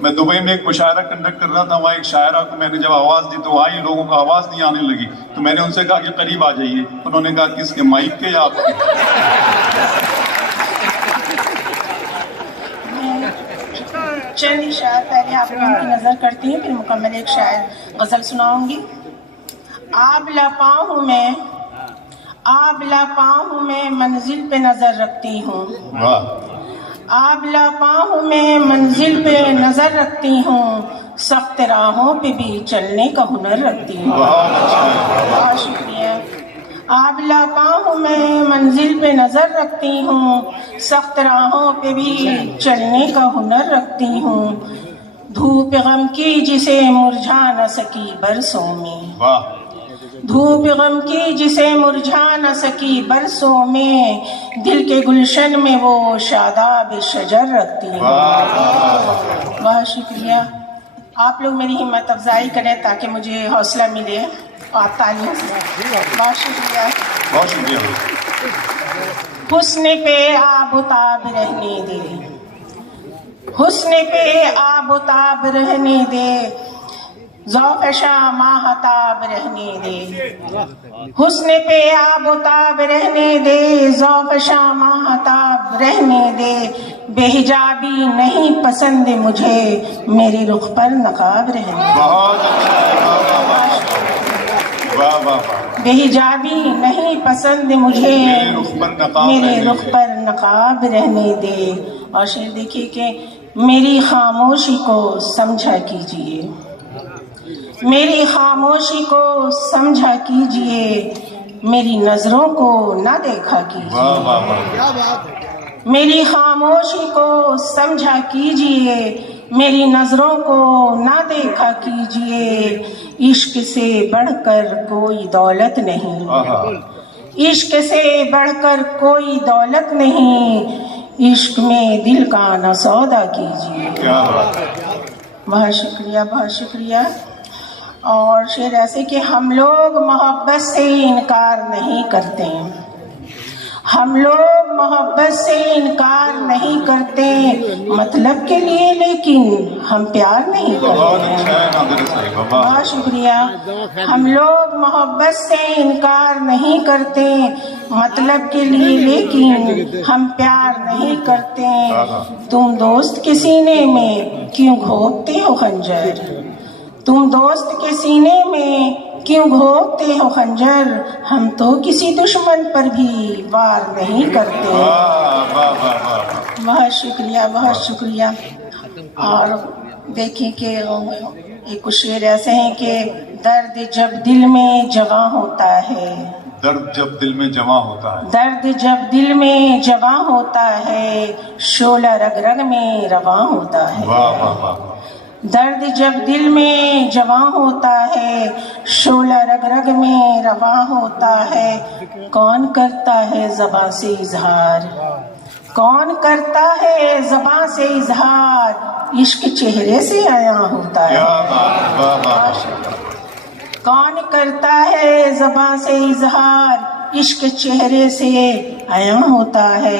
میں دبئی میں ایک مشاعرہ کنڈکٹ کر رہا تھا، وہاں ایک شاعرہ کو میں نے جب آواز دی تو وہاں ہی لوگوں کو آواز نہیں آنے لگی، تو میں نے ان سے کہا کہ قریب آ جائیے. انہوں نے کہا کس کے، مائک کے یا آپ کے؟ چند اشعار پہلے آپ لوگوں کی نظر کرتی ہوں، پھر مکمل ایک شاعر غزل سناؤں گی. آب لاپا ہوں میں منزل پہ نظر رکھتی ہوں. آب لاپا ہوں میں منزل پہ نظر رکھتی ہوں، سخت راہوں پہ بھی چلنے کا ہنر رکھتی ہوں. بہت شکریہ. آب لاپا ہوں میں منزل پہ نظر رکھتی ہوں، سخت راہوں پہ بھی چلنے کا ہنر رکھتی ہوں. دھوپ غم کی جسے مرجھا نہ سکی برسوں میں، دھوپ غم کی جسے مرجھا نہ سکی برسوں میں، دل کے گلشن میں وہ شاداب شجر رکھتی ہوں. بہت شکریہ. آپ لوگ میری ہمت افزائی کریں تاکہ مجھے حوصلہ ملے. آپ تعلیم سے بہت شکریہ. بہت شکریہ. حسن پہ آب و تاب رہنے دے، حسن پہ آب و تاب رہنے دے، ذوق شاہ ماہتاب رہنے دے. حسن پہ آب و تاب رہنے دے، ذوق شاہ ماہتاب رہنے دے. بے حجابی نہیں پسند مجھے، میرے رخ پر نقاب رہنے دے. بہت اچھا. بے حجابی نہیں پسند مجھے، میرے رخ پر نقاب رہنے دے. اور شعر دیکھیے کہ میری خاموشی کو سمجھا کیجئے، میری خاموشی کو سمجھا کیجئے، میری نظروں کو نہ دیکھا کیجئے. میری خاموشی کو سمجھا کیجئے، میری نظروں کو نہ دیکھا کیجئے. عشق سے بڑھ کر کوئی دولت نہیں، عشق سے بڑھ کر کوئی دولت نہیں، عشق میں دل کا نہ سودا کیجئے. بہت شکریہ. بہت شکریہ. اور شعر ایسے کہ ہم لوگ محبت سے انکار نہیں کرتے، ہم لوگ محبت سے انکار نہیں کرتے، مطلب کے لیے لیکن ہم پیار نہیں کرتے. بہت شکریہ. ہم لوگ محبت سے انکار نہیں کرتے، مطلب کے لیے لیکن ہم پیار نہیں کرتے. تم دوست کے سینے میں کیوں گھونپتے ہو خنجر، تم دوست کے سینے میں کیوں گھونپتے ہو خنجر، ہم تو کسی دشمن پر بھی وار نہیں کرتے. بہت شکریہ. بہت شکریہ. اور دیکھیں کہ کچھ شعر ایسے ہیں کہ درد جب دل میں جواں ہوتا ہے، درد جب دل میں جمع ہوتا ہے، درد جب دل میں جواں ہوتا ہے، شعلہ رگ رگ میں رواں ہوتا ہے. درد جب دل میں جواں ہوتا ہے، شعلہ رگ رگ میں رواں ہوتا ہے. کون کرتا ہے زباں سے اظہار، کون کرتا ہے زباں سے اظہار، عشق چہرے سے عیاں ہوتا ہے. کون کرتا ہے زباں سے اظہار، عشق چہرے سے عیاں ہوتا ہے.